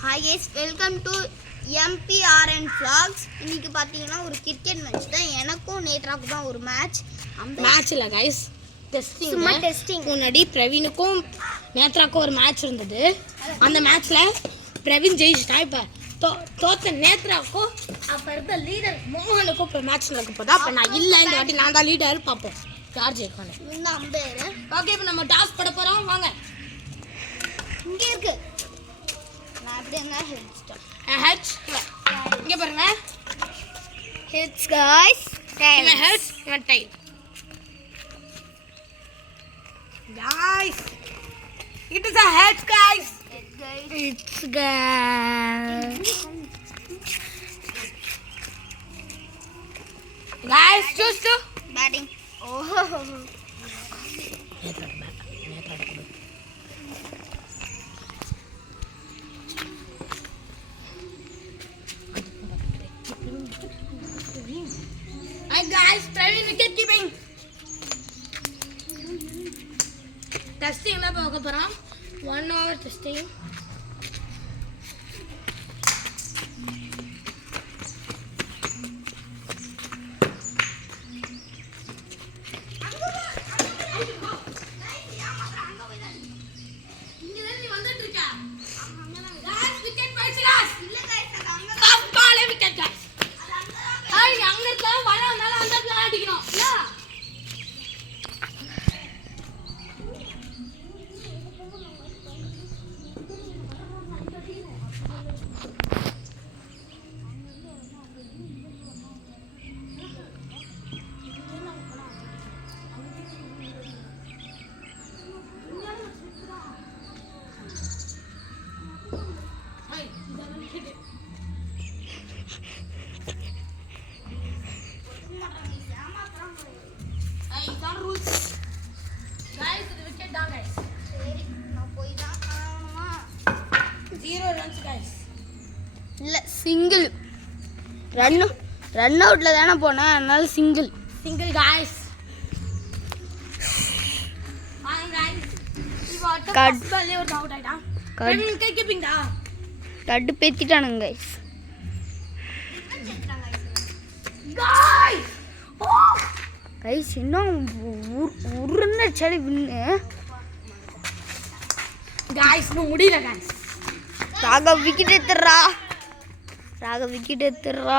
Hi guys, welcome to MPRN Vlogs. இன்னைக்கு பாத்தீங்கன்னா ஒரு கிரிக்கெட் மேட்ச் தான். எனக்கும் நேத்ராக்கும் தான் ஒரு மேட்ச். மேட்ச் இல்ல गाइस, டெஸ்டிங். சும்மா டெஸ்டிங். முன்னாடி பிரவீனுக்கும் நேத்ராக்கும் ஒரு மேட்ச் இருந்தது. அந்த மேட்ச்ல பிரவீன் ஜெயிச்சிட்டா. இப்ப தோத்த நேத்ராக்கும் அப்ப இருந்த லீடர் மோகனுக்கும் இப்ப மேட்ச் நடக்க போதா. அப்ப நான் இல்ல, இந்த வாட்டி நான் தான் லீடர். பாப்போம் யார் ஜெயிப்பானே. இந்த அம்பையர். ஓகே, இப்போ நம்ம டாஸ் போட போறோம். வாங்க. இங்க இருக்கு. நான் அப்படிங்க ஹெட்ஸ். இங்க பாருங்க. Heads guys. இவன் ஹெட்ஸ், இவன் tail. Guys, it is a heads guys. It's guys. Guys, choose to batting. Oh. Hi guys, Praveen wicket keeping. Testing la போக போறோம். 1 hour testing. இல்ல சிங்கிள் ரன் அவுட்ல தானே போனேன், அதனால சிங்கிள் guys. கட்டு பேத்திட்டானுங்க கைஸ். இன்னும் உருன்னு அடிச்சாலே வின்னு गाइस, இன்னும் முடியல गाइस. ராகவ் விக்கெட் எடுத்துறா.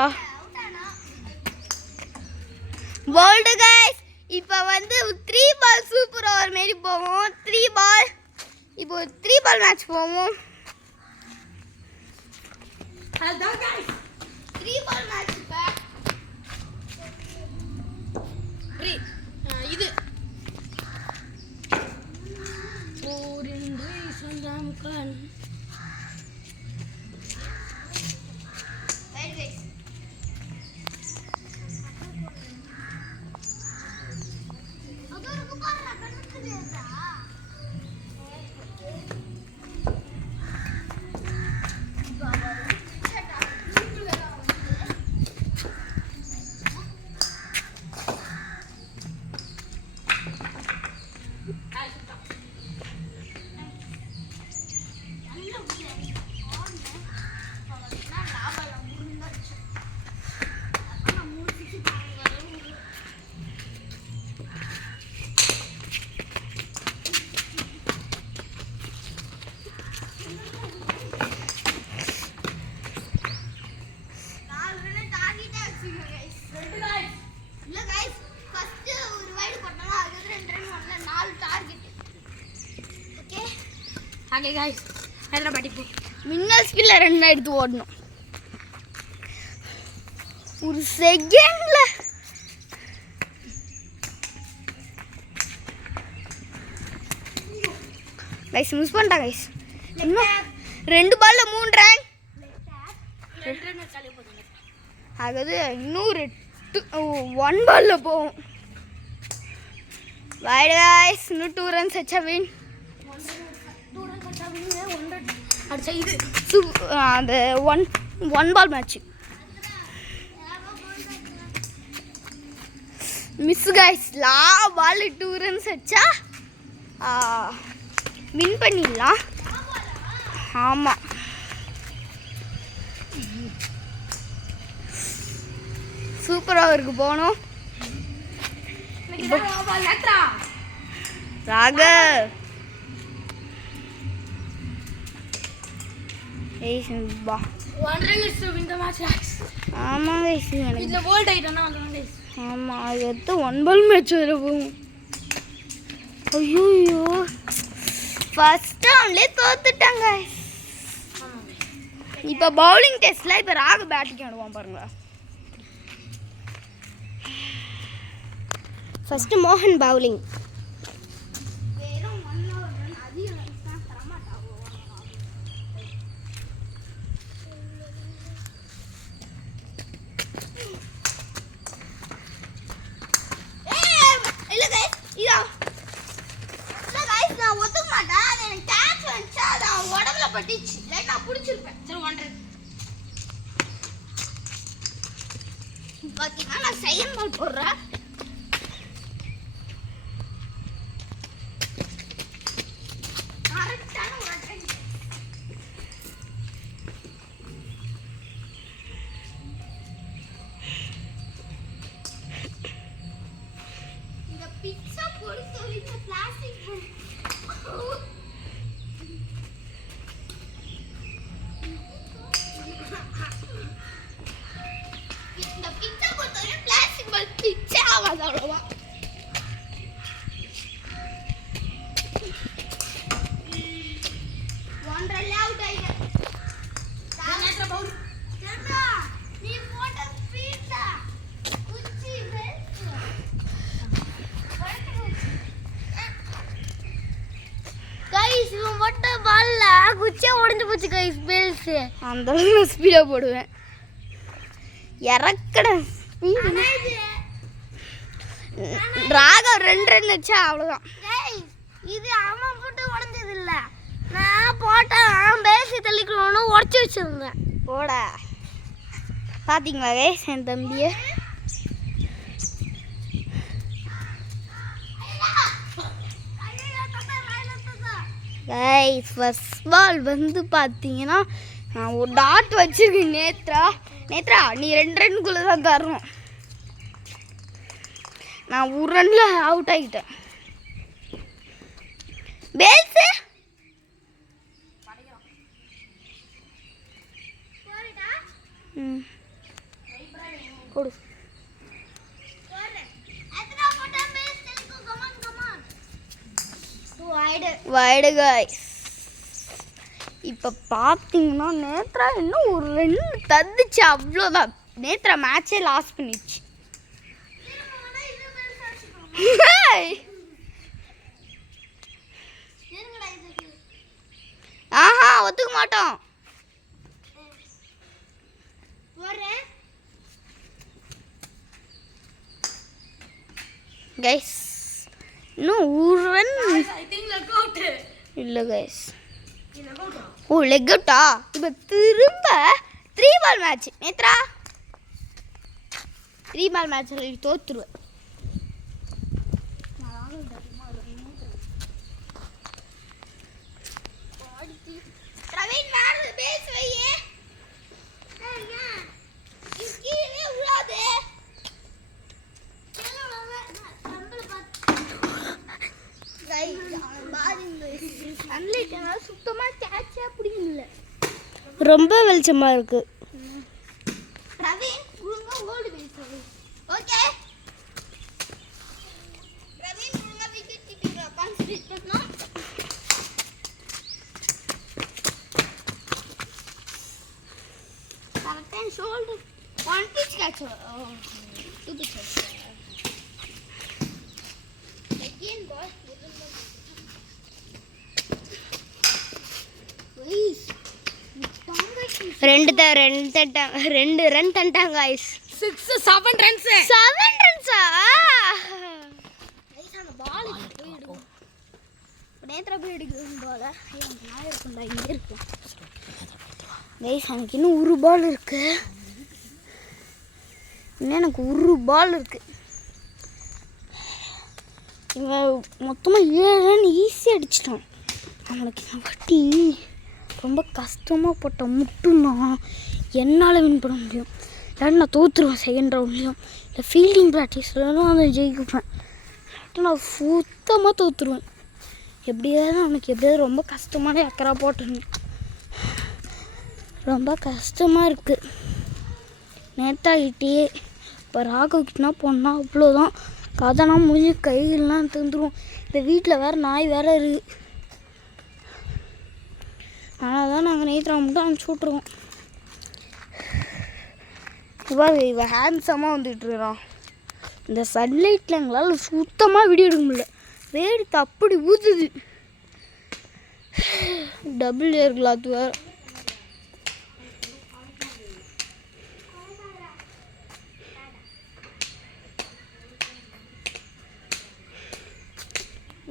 Bowled guys. இப்போ வந்து 3 பால் சூப்பர் ஓவர் மாரி போவோம். 3 பால் இப்போ 3 பால் மேட்ச் போவோம். அதான் गाइस, 3 பால் மேட்ச் இப்ப இது ஓரின்றி சொந்தம் கண். ஓகே गाइस, ஹைதராபாத் இப்போ மின்னல் ஸ்பீட்ல ரன் எடுத்து ஓடணும். ஒரு செகண்ட்ல கைஸ் மிஸ் பண்ணிட்டா கைஸ். இன்னும் 2 பால்ல 3 ரன் ஆகுது. இன்னும் 1 பால்ல போகும். வைட் கைஸ், இன்னும் 2 ரன்ஸ் அச்சா வின். அடிச்சா இது அந்த 1 பால் மேட்ச் மிஸ் கைஸ். பால் 2 ரன்ஸ் அடிச்சா வின் பண்ணிடலாம். ஆமாம், சூப்பராக இருக்கு போனோம். ராக பா ஆமாங்க ஆமாம் அது எடுத்து 1 பால் மேட்ச் அதில் போகும். ஐயோ ஃபர்ஸ்ட் ரவுண்ட்லேயே தோத்துட்டாங்க. இப்போ பவுலிங் டெஸ்ட்டில் இப்போ ராக பேட்டிங் ஆடுவான் பாருங்க. ஃபர்ஸ்ட் மோகன் பவுலிங். நான் ஒத்துக்க மாட்டேன். அது எனக்கு கேட்ச் வந்துச்சு, அது அவன் உடம்புல பட்டுச்சு. இல்லை நான் பிடிச்சிருப்பேன். சரி 1 ரன். பார்த்தீங்கன்னா நான் செகண்ட் பால் போடுறேன். கரெக்டான ஒரு ரன். இந்த பிட்சா பொறுத்த வரைக்கும் பிளாஸ்டிக் அவ்வளவா குச்சியா உடஞ்சு போச்சு கைஸ். பெல்ஸ் அந்த ஸ்பீடா போடுவேன். இறக்கட ராகா 2 ரன் வச்சா அவ்வளோதான். இது அவன் போட்டு உடஞ்சது இல்லை, நான் போட்டேன் பேசி தள்ளிக்கணும்னு உடச்சி வச்சிருந்தேன். போட பார்த்தீங்களா கைஸ் என் தம்பியை? கைஸ் ஃபர்ஸ்ட் பால் வந்து பார்த்தீங்கன்னா நான் ஒரு டாட் வச்சிருக்கேன். நேத்ரா நீ 2 ரன்குள்ளே தான் தரணும். நான் 1 ரன்ல அவுட் ஆகிட்டேன். பேல்ஸு கொடு. Wide guys. இப்போ பார்த்தீங்கன்னா நேத்ரா இன்னும் 1 ரன் தந்துச்சு, அவ்வளோதான். நேத்ரா மேட்சே லாஸ் பண்ணிடுச்சு. ஆஹா ஒத்துக்க மாட்டோம். கைஸ் இன்னும் 1 ரன் இல்லை கைஸ். ஓ லெக் அவுட்டா? இப்போ திரும்ப 3 பால் மேட்ச். நேத்ரா 3 பால் மேட்ச்சில் தோத்துருவேன். ரொம்ப வெளிச்சமாக இருக்கு. Shoulder 1 pitch catch. 2 pitches. Again ball. Please. 2 run தண்டாங்க guys. 7 runs. 7 runs-ஆ? கைஸ் அந்த பால் போயிடுங்க. நேத்ரா போய் எடுக்கணும் பால். ஐயோ நான் இருக்கும்டா, இங்க இருக்கு. கைஸ் எனக்கு இன்னும் 1 பால் இருக்கு. இன்னும் எனக்கு 1 பால் இருக்கு. இவன் மொத்தமாக 7 ரன் ஈஸியாக அடிச்சிட்டான். அவனுக்கு நான் வட்டி ரொம்ப கஷ்டமாக போட்டால் மட்டும்தான் என்னால் வின் பண்ண முடியும். இல்லாட்டி நான் தோற்றுருவேன் செகண்ட் ரவுண்ட்லேயும். இல்லை ஃபீல்டிங் ப்ராக்டிஸ்லாம் அதை ஜெயிக்குவேன். இல்லாட்டி நான் சுத்தமாக தோற்றுருவேன். எப்படியாவது அவனுக்கு எப்படியாவது ரொம்ப கஷ்டமான அக்கறை போட்டுருங்க. ரொம்ப கஷ்டமாக இருக்குது. நேத்தாகிட்டே இப்போ ராகவ்கிட்டனா போனால் அவ்வளோதான், கதைலாம் முடிஞ்சு கைகள்லாம் தந்துடும். இந்த வீட்டில் வேறு நாய் வேறு இருக்குது. அதனால தான் நாங்கள் நேத்ரா மட்டும் அனுப்பிச்சி விட்ருவோம். இவன் ஹேண்ட்ஸமாக வந்துட்டுருக்கான். இந்த சன்லைட்டில் எங்களால் சுத்தமாக வீடியோ எடுக்க முடியல. வேடித்து அப்படி ஊற்றுது. டபுள் ஏர் கிளாத் வேறு.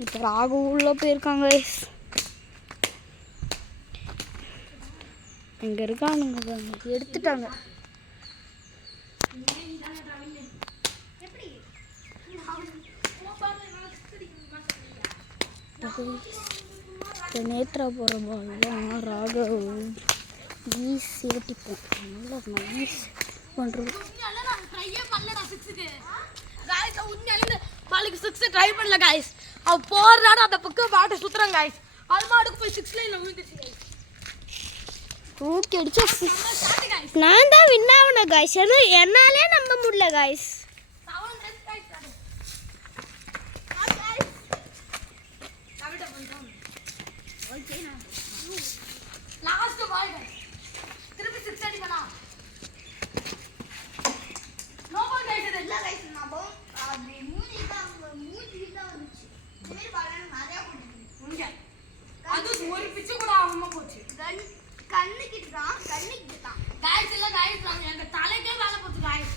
இப்போ ராகு உள்ள போயிருக்காங்க. இங்கே இருக்கானுங்க, எடுத்துட்டாங்க. இப்போ நேத்ரா போகிற பால்லாம் ராகவ் ஈஸி ஓட்டிப்போம். அதனால நான் ஈஸி பண்ணுறோம். பாலுக்கு 6 ட்ரை பண்ணல गाइस. அவ போறாட அந்த பக்கம் பாட்ட சுத்துறாங்க गाइस. அது மாடுக்கு போய் 6 லைன்ல விழுந்துச்சு गाइस. ஓகே அடிச்சா நான் தான் வின் ஆவணும் गाइस. என்னாலே நம்ப முடியல गाइस. 7 runs guys. ஓகே நான் லாஸ்ட் பால் गाइस. திருப்பி 6 அடிக்கணும். No ball guys. இது இல்ல गाइस. நான் போ அது மூஞ்சி தான் வந்துச்சு. இந்த மாதிரி பால் நிறைய போட்டுங்க. அது ஒரு பிச்சு கூட ஆகாம போச்சு. கண்ணுக்கிட்ட தான் गाइस. இல்ல गाइस நான் எங்க தலைக்கே வேலை போச்சு गाइस.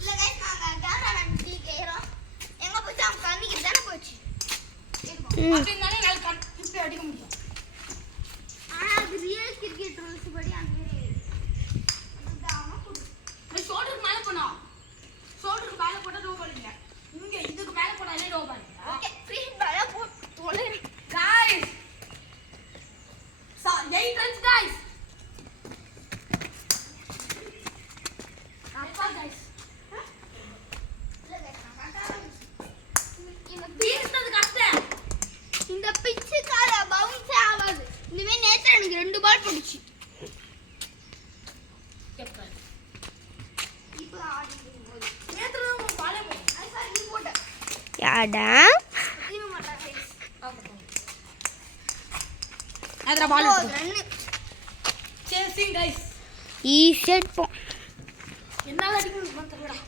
இல்ல गाइस நாங்க கேமரா வண்டி கேறோம். எங்க போச்சு அவன் கண்ணுக்கு தான போச்சு. அப்படினாலே என்னால இப்படி அடிக்க முடியும். ஆனா அது ரியல் கிரிக்கெட் ரூல்ஸ் படி அந்த நான் ஷோல்டருக்கு மேல போனா. ஷோல்டருக்கு மேல போட்டா நோ பால் இல்ல. இங்க இதுக்கு மேல போட்டாலே no ball. Okay free ball போட்டு தொலைறேன் गाइस. 8 runs guys. அப்பா गाइस. இல்ல गाइस நான் காட்டா பீஸ்னது கஷ்டம். இந்த பிச்சுக்கால பவுன்ஸ் ஆகாது. இனிமே நேத்து எனக்கு 2 பால் போடுச்சு. எப்ப இப்போ ஆடிடும்போது நேத்து நான் பாலே போட்டேன். அது சார் நீ போட்ட யாடா தீம மாட்டா guys. Netra ball run chasing guys. ஈஸியாக அடிப்போம். என்னால அடிக்க முடியுமா தெரியலடா.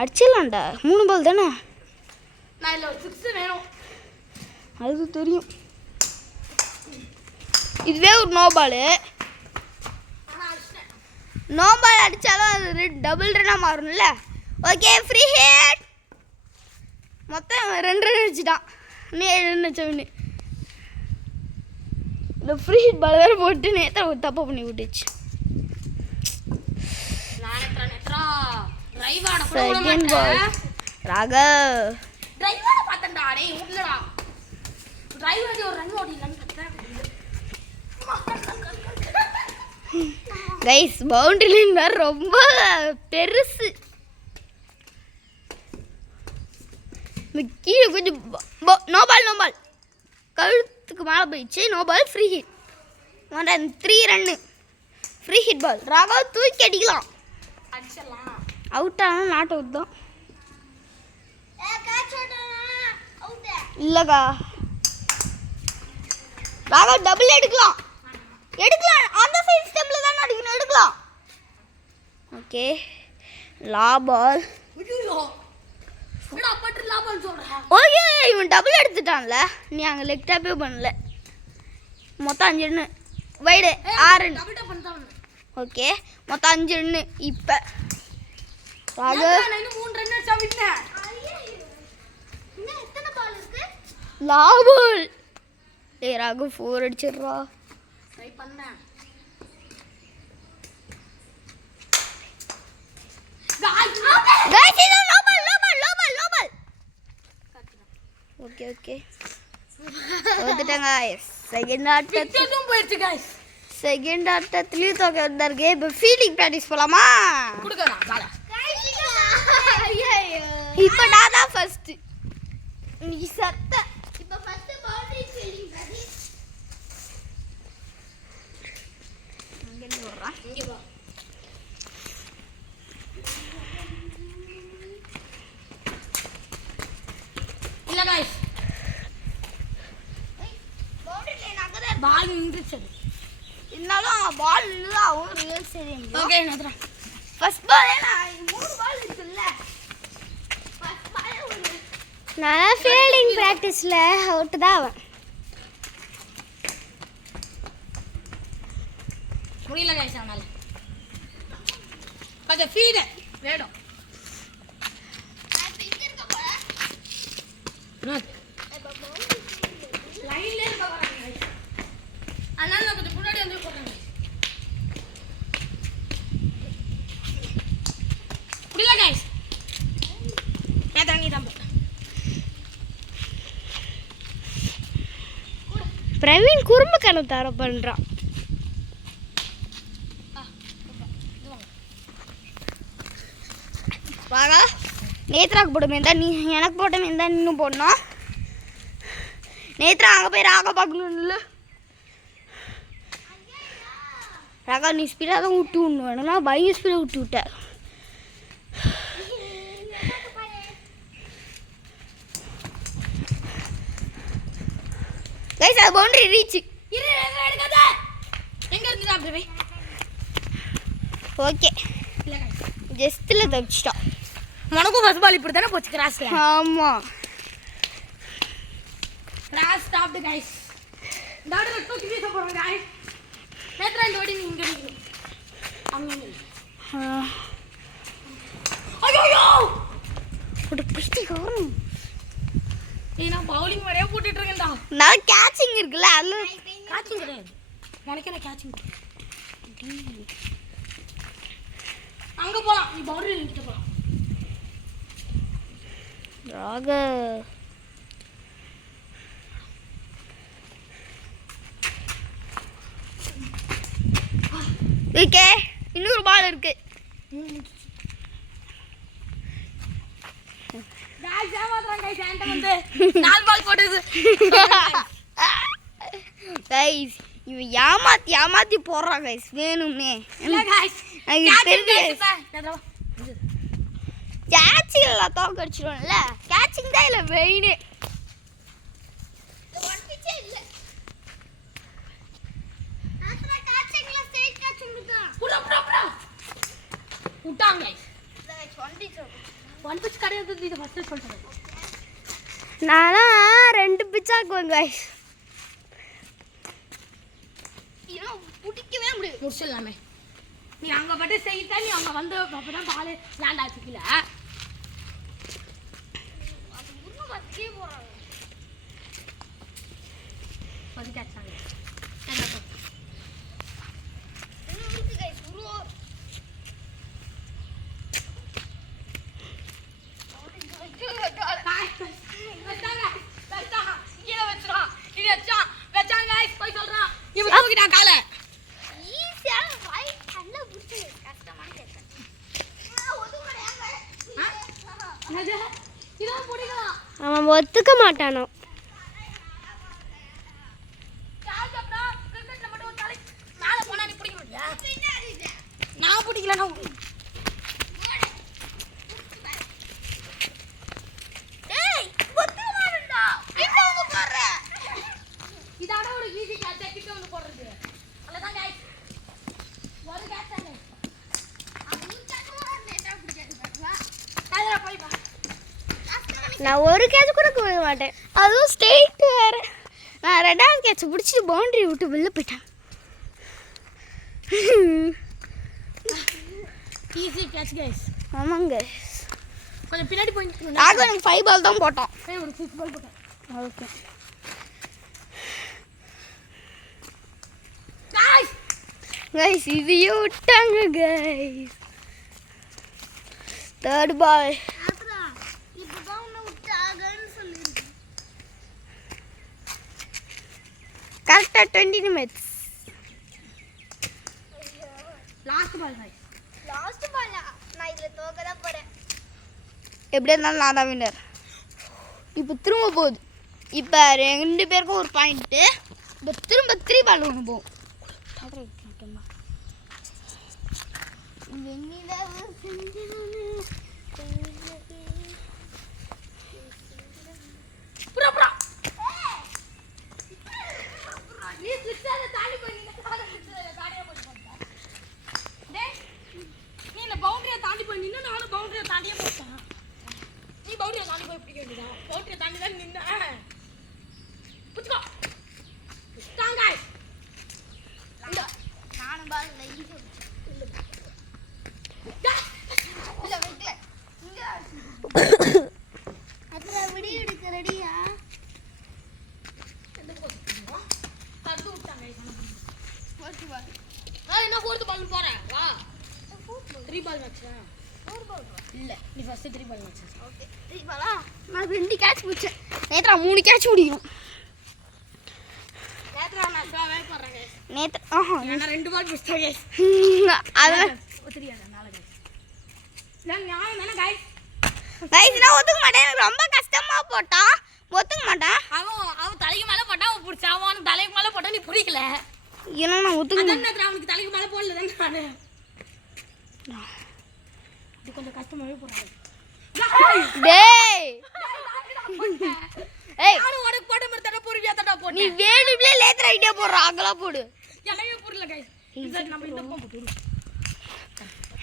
அடிச்சிடலாம்டா. 3 பால் தானே. நான் இல்ல 6 வேணும். அது தெரியும். இதுவே ஒரு நோ பாலு. ஆனா அடிச்சேன். நோ பால் அடித்தாலும் அது டபுள் ரன்னாக மாறும்ல. Okay free hit. மொத்தம் 2 ரன் அடிச்சிட்டான். இன்னும் 7 ரன் வச்சவனு. இந்த ஃப்ரீ ஹிட் பால் வேறு போட்டு நேற்று ஒரு தப்பு பண்ணி விட்டுச்சு. நேத்ரா டிரைவ் ஆட கூட விட செகண்ட் பால் மாட்டேன். ராகவ். டிரைவ் ஆட பார்த்தேன்டா. டேய் இல்லடா. டிரைவ் ஆடி ஒரு ரன் ஓடிடலாம்னு பார்த்தேன். கைஸ் பவுண்டரி லைன் வேறு ரொம்ப பெருசு. கீழே கொஞ்சம் நோ பால் கழுத்துக்கு மேலே போயிடுச்சு. No ball free hit. 3 run free hit ball. Raghav தூக்கி அடிக்கலாம். அடிச்சிடலாம். அவுட் ஆனால் நாட் அவுட் தான். கேட்ச் ஓடனா அவுட். இல்லைக்கா ராகவ் டபுள் எடுக்கலாம். அந்த சைடு ஸ்டெம்பில் தானே அடிக்கணும். எடுக்கலாம். ஓகே லா பால். ஐயோ என்னடா பட்டு லாபம் சொல்றா. ஓகே இவன் டபுள் எடுத்துட்டான்ல. நீ அங்கே லெக் டாப்பே பண்ணல. மொத்தம் 5 run. Wide 6 run. Double top பண்ணிட்டான். ஓகே மொத்தம் 5 ரன்னு. இப்போ ராகவ் நான் இன்னும் 3 ரன் அடிச்சா வின்னேன். இன்னும் எத்தனை பால் இருக்கு? லா பால். ஏய் ராகவ் 4 அடிச்சிடுறா. ட்ரை பண்ணேன். Guys, இது low ball. ஓகே வந்துட்டாங்க. செகண்ட் ஆட்டத்துக்கு போயிடுச்சு गाइस. செகண்ட் ஆட்டத்துலேயும் தோக்க வந்தாருக்கு. இப்போ ஃபீல்டிங் ப்ராக்டிஸ் போகலாமா? கொடுக்குறா காலை. இப்போ நான் தான் ஃபர்ஸ்ட். நீ சத்த. இப்போ ஃபர்ஸ்ட் பவுண்டரி ஃபீல்டிங் ப்ராக்டிஸ். அங்க இருந்து வரா. இங்க வா. இல்ல गाइस. பவுண்டரி லைன் அங்க தான். பால் நின்றுச்சு. இருந்தாலும் பால் நின்றா ஒரு real stadium. Okay Netra. First ball நான் 3 பால் இருக்குல்ல. ஃபர்ஸ்ட் பால் ஒரு நான் ஃபீல்டிங் பிராக்டிஸ்ல அவுட் தான் ஆவேன். முடியல गाइस அவனால. கொஞ்சம் ஃபீட் வேணும். நான் இங்க இருக்க போறேன். லைன்ல இருக்க போறாங்க गाइस. அதனால நான் கொஞ்சம் முன்னாடி வந்து போறேன். முடியல गाइस. நேத்ரா நீ தான் போ. பிரவீன் குறும்பு கணம் தர பண்றான். வாடா நேத்ராக்கு போடுமே தான், நீ எனக்கு போட்டமே தான் இன்னும் போடணும். நேத்ரா அங்கே போய் ராகா பார்க்கணும் இல்லை. ராகா நீ ஸ்பீடாக தான் விட்டு விடணும், வேணும்னா பயங்கர ஸ்பீடாக விட்டு விட்ட. கைஸ் அது பவுண்டரி ரீச். இரு எடுக்காத. எங்க இருந்து அப்படி போய். ஓகே இல்ல गाइस. ஜஸ்ட்டில் தப்பிச்சிட்டோம். உனக்கும் ஃபர்ஸ்ட் பால் இப்படி தானே போச்சு கிராஸ்ல. ஆமாம் கிராஸ் ஸ்டாப்டு गाइस. இந்த வாட்டி தூக்கி வீச போறோம் गाइस. நேத்ரா இந்த வாட்டி நீ இங்க நிக்கணும். அங்க ஐயோ ஒரு பிடி வரும். நான் பவுலிங் மாதிரியே போட்டுட்டு இருக்கேன்டா. நான் கேட்சிங் இருக்குல்ல அதில் கேட்சிங் கிடையாது. உனக்கு என்ன கேட்சிங்? அங்க போலாம். நீ பவுண்டரி நிக்கிட்டு போலாம். ராக ஓகே இன்னொரு பால் இருக்கு. गाइस ஏமாத்துறாங்க गाइस. என்கிட்ட வந்து 4 பால் போடுது. கைஸ் இவன் ஏமாத்தி போடுறான் கைஸ் வேணும்னே. இல்ல गाइस. எனக்கு தெரியும் நேத்ரா கேட்சிங் எல்லாம் தோக்க அடிச்சிடுவோம்ல. கேட்சிங் தான் இல்லை மெயினு. விட்டாங்க गाइस. 1 பிச் கிடையாது. இது ஃபர்ஸ்ட் சொல்றேன். நானா 2 பிச்சாக்குவேன் கைஸ். இன்னும் பிடிக்கவே முடியும். முடிச்சிடலாமே. நீ அங்க பட்டு செய்தா நீ அங்க வந்து அப்பதான் பால் லேண்ட் ஆச்சுக்கல. அது முன்ன வச்சே போறாங்க. வந்து கேட்சாங்க. இன்னும் இருக்கு கைஸ். உருவோ அவன் ஒத்துக்க மாட்டானோ. நான் பிடிக்கல. இதோட ஒரு ஈஸி கேட்ச் கிட்ட வந்து போடுறது. அவ்வளவுதான் गाइस. ஒரு கேட்ச் தானே. காதல போய் பா. நான் ஒரு கேட்ச் கூட கொடுக்க மாட்டேன். அதுவும் ஸ்ட்ரெயிட் வேற. நான் 2வது கேட்ச் பிடிச்சி பவுண்டரி விட்டு வெளில போயிட்டேன். Easy catch guys. ஆமாங்க. கொஞ்சம் பின்னாடி போய் நாங்க எனக்கு 5 பால் தான் போட்டோம். ஒரு 6 பால் போட்டேன். Okay guys. கைஸ் இதையும் விட்டாங்க கைஸ். 3rd பால். இப்பதான் உன்னை விட்டாங்கன்னு சொல்லிருக்கு. கரெக்டாக 20 நிமிட்ஸ். Last ball guys. லாஸ்ட் பாலா நான் இதுல தோக்க தான் போறேன். எப்படியா இருந்தாலும் நான் தான் வின்னர். இப்போ திரும்ப போகுது. இப்போ 2 பேருக்கும் ஒரு பாயிண்ட்டு. இப்போ திரும்ப 3 பால் ஒன்று போகும். வெண்ணிலவு செஞ்சினு புரா புரா. நீ சிக்ஸால தாண்டி போறீங்க. காடியா போறீங்க. டேய் நீ இந்த பவுண்டரியை தாண்டி போய் நின்னு நானும் பவுண்டரியை தாண்டியே போறேன். நீ பவுண்டரியை தாண்டி போய் பிடிக்க வேண்டியதா? பவுண்டரியை தாண்டி தான் நின்ன. புடிச்சுக்கோ. Strong guys. நானும் பால் ஈஸியா இல்ல வைக்கல. இங்க அப்புறம் விடி எடுக்க ரெடியா? தட்டு விட்டாங்க गाइस. ஃபோர்த் பால். நான் என்ன ஃபோர்த் பால் போறேன். வா. 3 பால் மேட்ச். 4 பால். இல்ல நீ ஃபர்ஸ்ட் 3 பால் மேட்ச். ஓகே 3 பாலா? நான் 2 கேட்ச் பிடிச்சேன். நேத்ரா 3 கேட்ச் பிடிக்கணும். நேத்ரா நான் ஸ்டாவே போறேன் गाइस. நான் 2 பால் பிடிச்சேன் गाइस. அதெல்லாம் ஒத்துறியாடா நாளை गाइस. நான் நியாயம் தானே गाइस. கைஸ் நான் ஒத்துக்க மாட்டேன். எனக்கு ரொம்ப கஷ்டமா போட்டா ஒத்துக்க மாட்டேன். அவன் தலைக்கு மேல போட்டா அவன் பிடிச்சா. அவனுக்கு தலைக்கு மேல போட்டா நீ பிடிக்கல. ஏன்னா நான் ஒத்துக்க அதான் நேத்ரா அவனுக்கு தலைக்கு மேல போடல தானே நானு. இது கொஞ்சம் கஷ்டமாவே போறாங்க. டேய் ஏய் நானும் உனக்கு போட்ட மாதிரி தானே பொறுமையா தானே நீ போட்டேன். வேணும்லே லேத்ரா ஐடியா போடுற அகலா போடு. எனக்கு புரியல गाइस. இது நம்ம இந்த பக்கம் போட்டு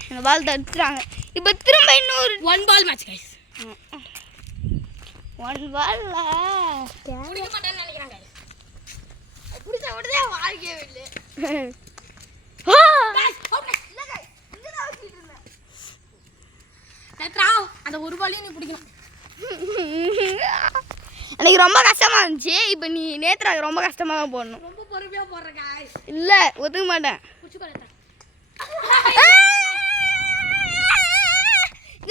இந்த பால் தடுத்துறாங்க. இப்போ திரும்ப இன்னொரு 1 பால் மேட்ச் गाइस. 1 பால்ல முடிக்க மாட்டேன்னு நினைக்கிறேன் गाइस. புடிச்ச உடனே வாழ்க்கவே இல்ல. Guys okay. இல்ல गाइस இங்க தான் வச்சிட்டு இருந்தேன். நேத்ரா அந்த ஒரு பாலையும் நீ பிடிக்கணும். எனக்கு ரொம்ப கஷ்டமா இருந்துச்சு. இப்போ நீ நேத்ராக்கு ரொம்ப கஷ்டமா தான் போடணும். ரொம்ப பொறுமையா போடுறேன் गाइस. இல்ல ஒத்துக்க மாட்டேன். புடிச்சுக்கோ Netra.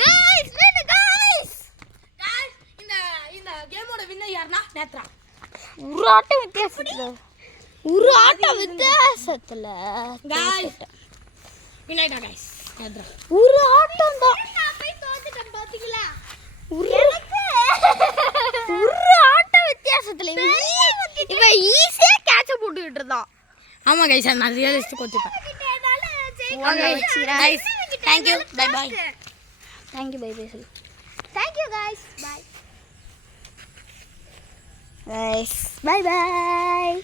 Guys win guys. Guys இந்த கேமோட வின்னர் யாருன்னா நேத்ரா. ஒரு ஆட்ட வித்தியாசத்துல गाइस வின்னர் गाइस நேத்ரா. ஒரு ஆட்டம் தான். நான் போய் தோத்துட்டேன் பாத்தீங்களா? ஒரு ஆட்ட வித்தியாசத்துல இவன் ஈஸியா கேட்ச போட்டுக்கிட்டு இருந்தான். ஆமா गाइस நான் ரியலிஸ்டிக் ஒத்துப்பேன். கிட்டனால Okay, guys thank you bye bye. Thank you bye bye சொல்லு. Thank you guys. Bye. Guys, bye bye.